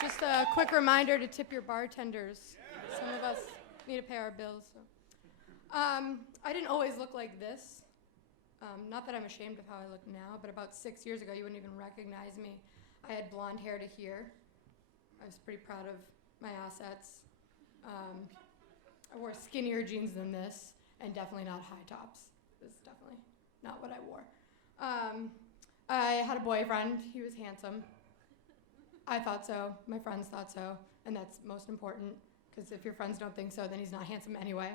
Just a quick reminder to tip your bartenders. Some of us need to pay our bills. So. I didn't always look like this. Not that I'm ashamed of how I look now, but about 6 years ago, you wouldn't even recognize me. I had blonde hair to here. I was pretty proud of my assets. I wore skinnier jeans than this, and definitely not high tops. This is definitely not what I wore. I had a boyfriend. He was handsome. I thought so. My friends thought so. And that's most important, because if your friends don't think so, then he's not handsome anyway.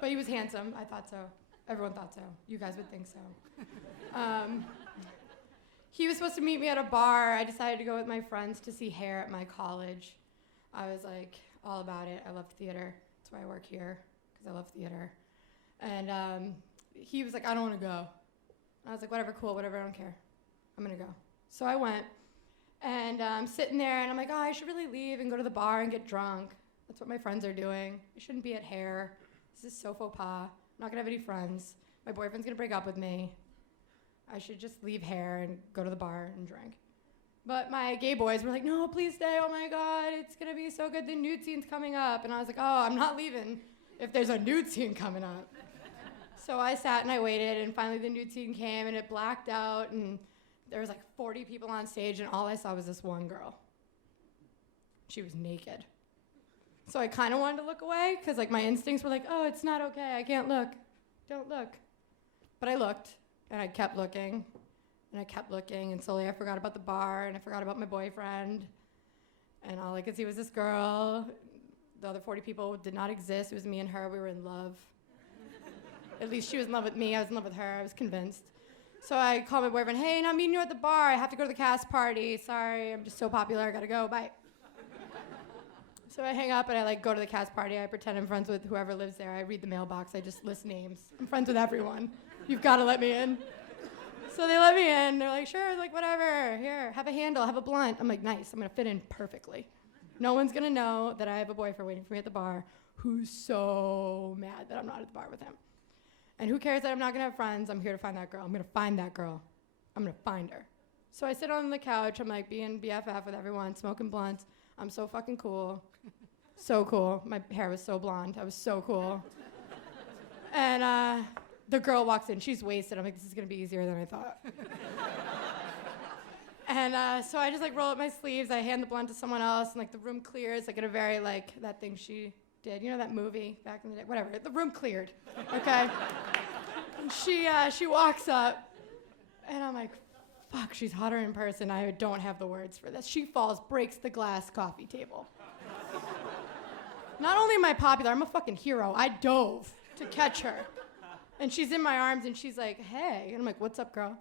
But he was handsome. I thought so. Everyone thought so. You guys would think so. He was supposed to meet me at a bar. I decided to go with my friends to see Hair at my college. I was like all about it. I love theater. That's why I work here, because I love theater. And he was like, I don't want to go. I was like, whatever, cool, whatever, I don't care. I'm going to go. So I went. And I'm sitting there, and I'm like, oh, I should really leave and go to the bar and get drunk. That's what my friends are doing. I shouldn't be at Hair. This is so faux pas. I'm not going to have any friends. My boyfriend's going to break up with me. I should just leave Hair and go to the bar and drink. But my gay boys were like, no, please stay. Oh, my God, it's going to be so good. The nude scene's coming up. And I was like, oh, I'm not leaving if there's a nude scene coming up. So I sat and I waited, and finally the nude scene came, and it blacked out, and there was like 40 people on stage, and all I saw was this one girl. She was naked. So I kind of wanted to look away, because like my instincts were like, oh, it's not okay, I can't look. Don't look. But I looked, and I kept looking, and I kept looking, and slowly I forgot about the bar, and I forgot about my boyfriend, and all I could see was this girl. The other 40 people did not exist. It was me and her. We were in love. At least she was in love with me. I was in love with her. I was convinced. So I called my boyfriend, hey, not meeting you at the bar. I have to go to the cast party. Sorry, I'm just so popular. I gotta go. Bye. So I hang up and I like go to the cast party. I pretend I'm friends with whoever lives there. I read the mailbox. I just list names. I'm friends with everyone. You've got to let me in. So they let me in. They're like, sure, like whatever. Here, have a handle, have a blunt. I'm like, nice. I'm gonna fit in perfectly. No one's gonna know that I have a boyfriend waiting for me at the bar who's so mad that I'm not at the bar with him. And who cares that I'm not going to have friends? I'm here to find that girl. I'm going to find that girl. I'm going to find her. So I sit on the couch. I'm like being BFF with everyone, smoking blunts. I'm so fucking cool. So cool. My hair was so blonde. I was so cool. And the girl walks in. She's wasted. I'm like, this is going to be easier than I thought. And so I just like roll up my sleeves. I hand the blunt to someone else, and like the room clears, like in a very like that thing she did. You know that movie back in the day? Whatever. The room cleared. Okay? And she walks up, and I'm like, fuck, she's hotter in person. I don't have the words for this. She falls, breaks the glass coffee table. Not only am I popular, I'm a fucking hero. I dove to catch her. And she's in my arms, and she's like, hey. And I'm like, what's up, girl?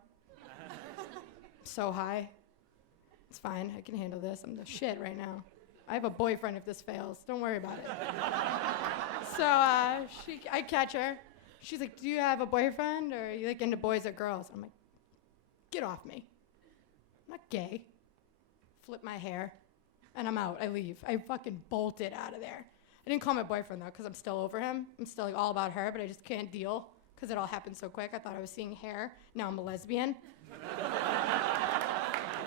So high. It's fine. I can handle this. I'm the shit right now. I have a boyfriend if this fails. Don't worry about it. So I catch her. She's like, do you have a boyfriend, or are you like into boys or girls? I'm like, get off me. I'm not gay. Flip my hair, and I'm out. I leave. I fucking bolted out of there. I didn't call my boyfriend, though, because I'm still over him. I'm still like all about her, but I just can't deal because it all happened so quick. I thought I was seeing Hair. Now I'm a lesbian.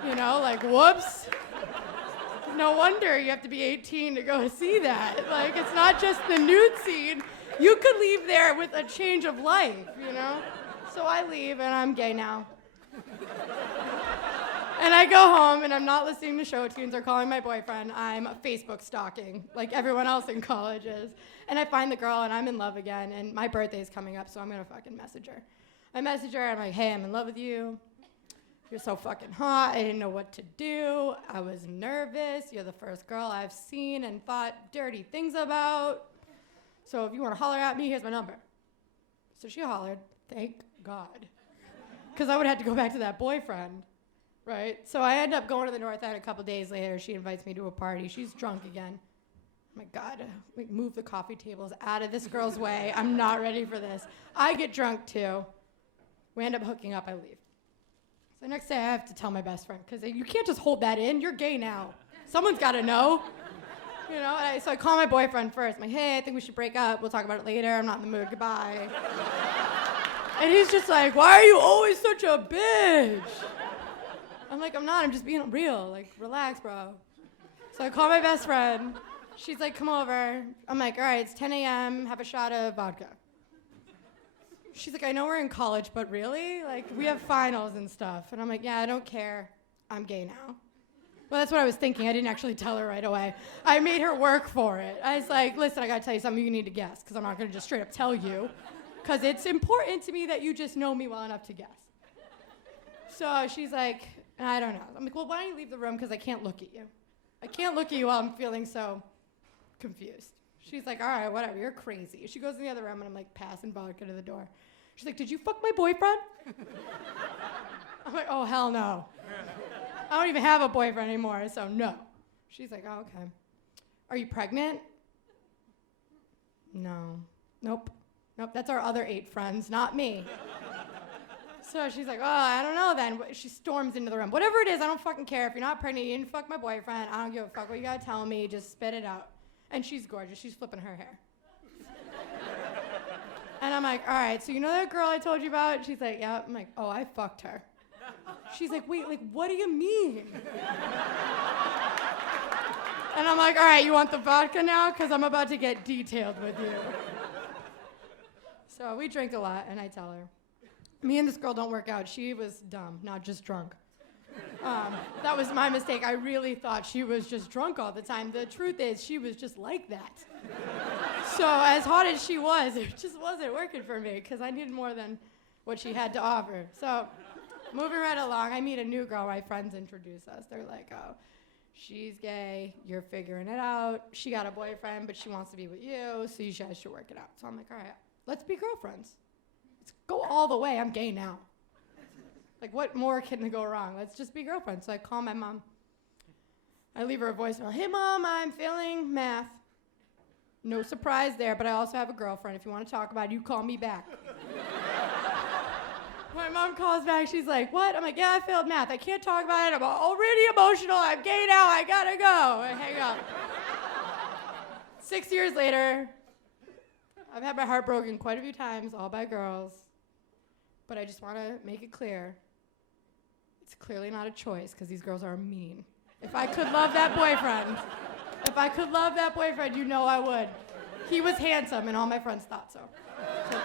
You know, like, whoops. No wonder you have to be 18 to go see that. Like, it's not just the nude scene. You could leave there with a change of life, you know? So I leave, and I'm gay now. And I go home, and I'm not listening to show tunes or calling my boyfriend. I'm Facebook stalking, like everyone else in college is. And I find the girl, and I'm in love again, and my birthday's coming up, so I'm gonna fucking message her. I message her, I'm like, hey, I'm in love with you. You're so fucking hot. I didn't know what to do. I was nervous. You're the first girl I've seen and thought dirty things about. So if you want to holler at me, here's my number. So she hollered. Thank God. Because I would have to go back to that boyfriend, right? So I end up going to the North End a couple days later. She invites me to a party. She's drunk again. Oh my God, like move the coffee tables out of this girl's way. I'm not ready for this. I get drunk too. We end up hooking up. I leave. The next day I have to tell my best friend, because you can't just hold that in. You're gay now. Someone's got to know. You know, so I call my boyfriend first. I'm like, hey, I think we should break up. We'll talk about it later. I'm not in the mood. Goodbye. And he's just like, why are you always such a bitch? I'm like, I'm not. I'm just being real. Like, relax, bro. So I call my best friend. She's like, come over. I'm like, all right, it's 10 a.m. Have a shot of vodka. She's like, I know we're in college, but really? Like, we have finals and stuff. And I'm like, yeah, I don't care. I'm gay now. Well, that's what I was thinking. I didn't actually tell her right away. I made her work for it. I was like, listen, I got to tell you something you need to guess, because I'm not going to just straight up tell you, because it's important to me that you just know me well enough to guess. So she's like, I don't know. I'm like, well, why don't you leave the room, because I can't look at you. I can't look at you while I'm feeling so confused. She's like, all right, whatever, you're crazy. She goes in the other room, and I'm like passing vodka to the door. She's like, did you fuck my boyfriend? I'm like, oh, hell no. I don't even have a boyfriend anymore, so no. She's like, oh, okay. Are you pregnant? No. Nope. That's our other 8 friends, not me. So she's like, oh, I don't know then. She storms into the room. Whatever it is, I don't fucking care. If you're not pregnant, you didn't fuck my boyfriend. I don't give a fuck what you gotta tell me. Just spit it out. And she's gorgeous. She's flipping her hair. And I'm like, all right, so you know that girl I told you about? She's like, yeah. I'm like, oh, I fucked her. She's like, wait, like, what do you mean? And I'm like, all right, you want the vodka now? Because I'm about to get detailed with you. So we drink a lot, and I tell her. Me and this girl don't work out. She was dumb, not just drunk. That was my mistake. I really thought she was just drunk all the time. The truth is, she was just like that. So as hot as she was, it just wasn't working for me, because I needed more than what she had to offer. So moving right along, I meet a new girl. My friends introduce us. They're like, oh, she's gay. You're figuring it out. She got a boyfriend, but she wants to be with you, so you guys should work it out. So I'm like, all right, let's be girlfriends. Let's go all the way. I'm gay now. Like, what more can go wrong? Let's just be girlfriends. So I call my mom. I leave her a voicemail. Hey, Mom, I'm failing math. No surprise there, but I also have a girlfriend. If you want to talk about it, you call me back. My mom calls back. She's like, what? I'm like, yeah, I failed math. I can't talk about it. I'm already emotional. I'm gay now. I gotta go. I hang up. 6 years later, I've had my heart broken quite a few times, all by girls. But I just want to make it clear. It's clearly not a choice, because these girls are mean. If I could love that boyfriend, you know I would. He was handsome, and all my friends thought so. So